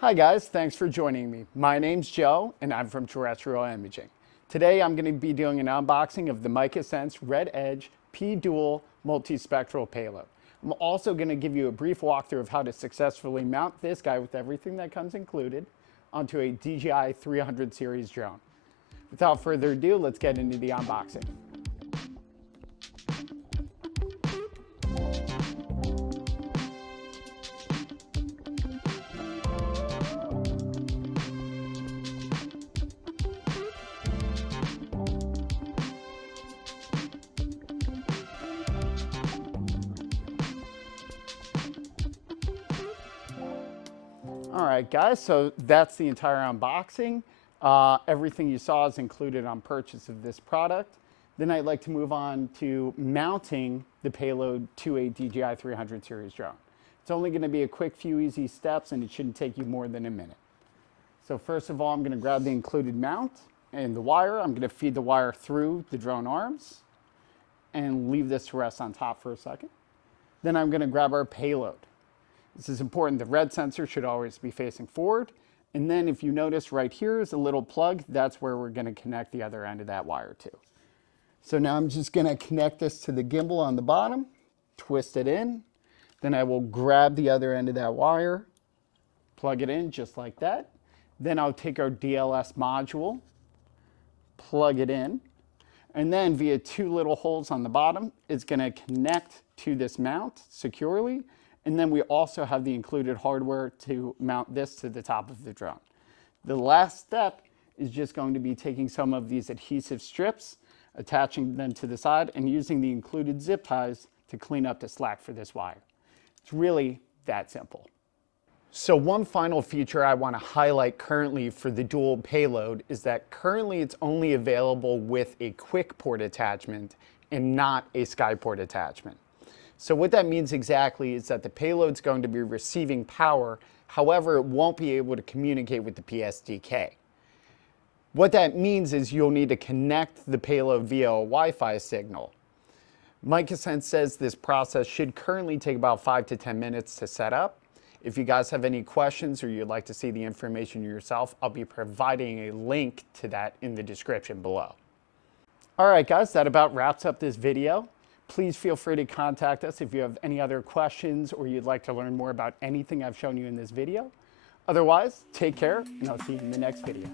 Hi guys, thanks for joining me. My name's Joe and I'm from Terrestrial Imaging. Today I'm going to be doing an unboxing of the Micasense RedEdge-P Dual Multispectral Payload. I'm also going to give you a brief walkthrough of how to successfully mount this guy with everything that comes included onto a DJI 300 series drone. Without further ado, let's get into the unboxing. All right, guys, so that's the entire unboxing. Everything you saw is included on purchase of this product. Then I'd like to move on to mounting the payload to a DJI 300 series drone. It's only going to be a quick few easy steps and it shouldn't take you more than a minute. So first of all, I'm going to grab the included mount and the wire. I'm going to feed the wire through the drone arms and leave this to rest on top for a second. Then I'm going to grab our payload. This is important. The red sensor should always be facing forward. And then if you notice right here is a little plug, that's where we're going to connect the other end of that wire to. So now I'm just going to connect this to the gimbal on the bottom, twist it in. Then I will grab the other end of that wire, plug it in just like that. Then I'll take our DLS module, plug it in, and then via two little holes on the bottom, it's going to connect to this mount securely. And then we also have the included hardware to mount this to the top of the drone. The last step is just going to be taking some of these adhesive strips, attaching them to the side, and using the included zip ties to clean up the slack for this wire. It's really that simple. So one final feature I want to highlight currently for the dual payload is that currently it's only available with a Quickport attachment and not a Skyport attachment. So what that means exactly is that the payload's going to be receiving power, however, it won't be able to communicate with the PSDK. What that means is you'll need to connect the payload via a Wi-Fi signal. Micasense says this process should currently take about 5 to 10 minutes to set up. If you guys have any questions or you'd like to see the information yourself, I'll be providing a link to that in the description below. All right, guys, that about wraps up this video. Please feel free to contact us if you have any other questions or you'd like to learn more about anything I've shown you in this video. Otherwise, take care, and I'll see you in the next video.